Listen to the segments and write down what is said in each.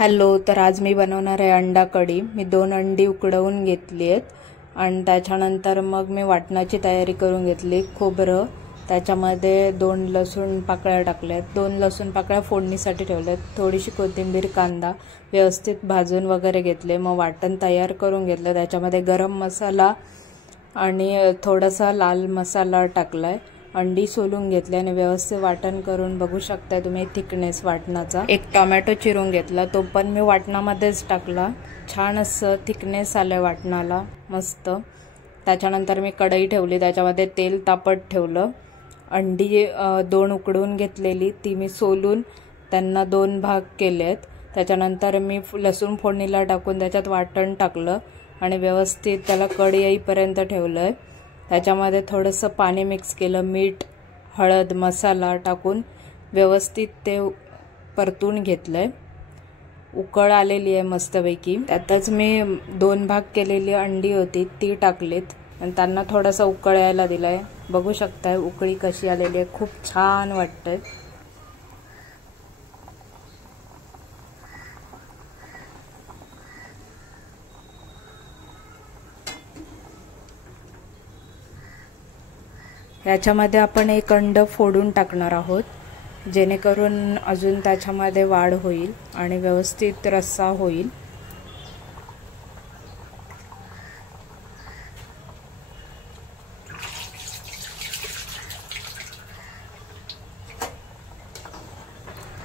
Hello, तर आज मी बनवणार आहे अंडा कढी। मी 2 अंडी उकडवून घेतली आहेत आणि त्याच्यानंतर मग मी वाटणाची तयारी करून घेतली। खोबरं, त्याच्यामध्ये 2 लसूण पाकळ्या टाकल्यात, 2 लसूण पाकळ्या फोडणीसाठी ठेवल्यात, थोडीशी कोथिंबीर, कांदा व्यवस्थित भाजून वगैरे घेतले। मग वाटण तयार करून घेतलं, त्याच्यामध्ये गरम मसाला आणि थोडासा लाल मसाला टाकलाय। अंडी सोलून घेतली आणि व्यवस्थित वाटण करून बघू शकता तुम्ही थिकनेस वाटणाचा। एक टोमॅटो चिरून घेतला, तो पण मी वाटणामध्येच टाकला। छान असं थिकनेस आले वाटणाला, मस्त। त्याच्यानंतर मी कढई ठेवली, त्याच्यामध्ये तेल तापत ठेवलं। अंडी 2 उकडून घेतलेली ती मी सोलून त्यांना 2 भाग केलेत। त्याच्यानंतर मी लसूण फोडणीला टाकून त्याच्यात वाटण टाकलं आणि व्यवस्थित त्याला कढई येईपर्यंत ठेवलंय। त्याच्यामध्ये थोडंसं पाणी मिक्स केलं, मीठ, हळद, मसाला टाकून व्यवस्थित ते परतून घेतलंय। उकळ आलेली आहे मस्तपैकी। त्यातच मी 2 भाग केलेली अंडी होती ती टाकलीत आणि त्यांना थोडासा उकळ यायला दिलाय। बघू शकताय उकळी कशी आलेली आहे, खूप छान वाटतंय। याच्यामध्ये आपण एक अंड फोडून टाकणार आहोत, जेणेकरून अजून त्याच्यामध्ये वाढ होईल आणि व्यवस्थित रस्सा होईल।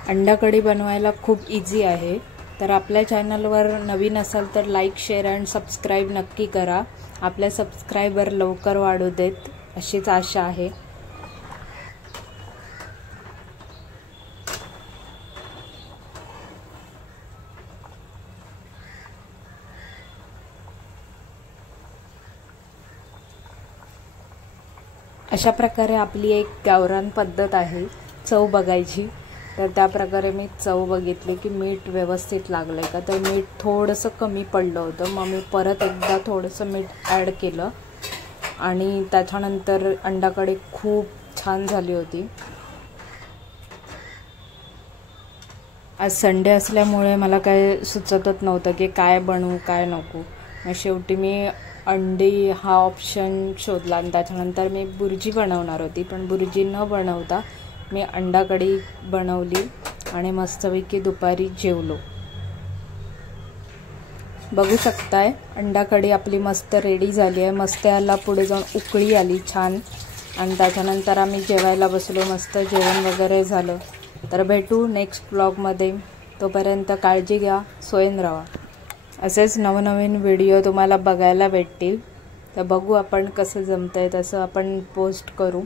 अंडा कढी बनवायला खूप इझी आहे। तर आपल्या चॅनलवर नवीन असाल तर लाईक, शेअर आणि सबस्क्राईब नक्की करा। आपले सबस्क्रायबर लवकर वाढू देत अशीच आशा आहे। अशा प्रकारे आपली एक गावरान पद्धत आहे चव बघायची। तर त्या प्रकारे मी चव बघितली की मीठ व्यवस्थित लागलंय का, तर मीठ थोडंसं कमी पडलं होतं। मग मी परत एकदा थोडंसं मीठ ॲड केलं आणि त्याच्यानंतर अंडा कढी खूप छान झाली होती। आज संडे असल्यामुळे मला काय सुचतच नव्हतं की काय बनवू काय नको। मग शेवटी मी अंडी हा ऑप्शन शोधला आणि त्याच्यानंतर मी बुर्जी बनवणार होती, पण बुर्जी न बनवता मी अंडा कढी बनवली आणि मस्तपैकी दुपारी जेवलो। बघू शकताय अंडा कढी आपली मस्त रेडी झाली आहे। मस्त याला पुढे जाऊन उकळी आली छान आणि त्याच्यानंतर आम्ही जेवायला बसलो, मस्त जेवण वगैरे झालं। तर भेटू नेक्स्ट ब्लॉगमध्ये, तोपर्यंत काळजी घ्या, स्वयं राहा। असेच नवनवीन व्हिडिओ तुम्हाला बघायला भेटतील। तर बघू आपण कसं जमतंय तसं आपण पोस्ट करू।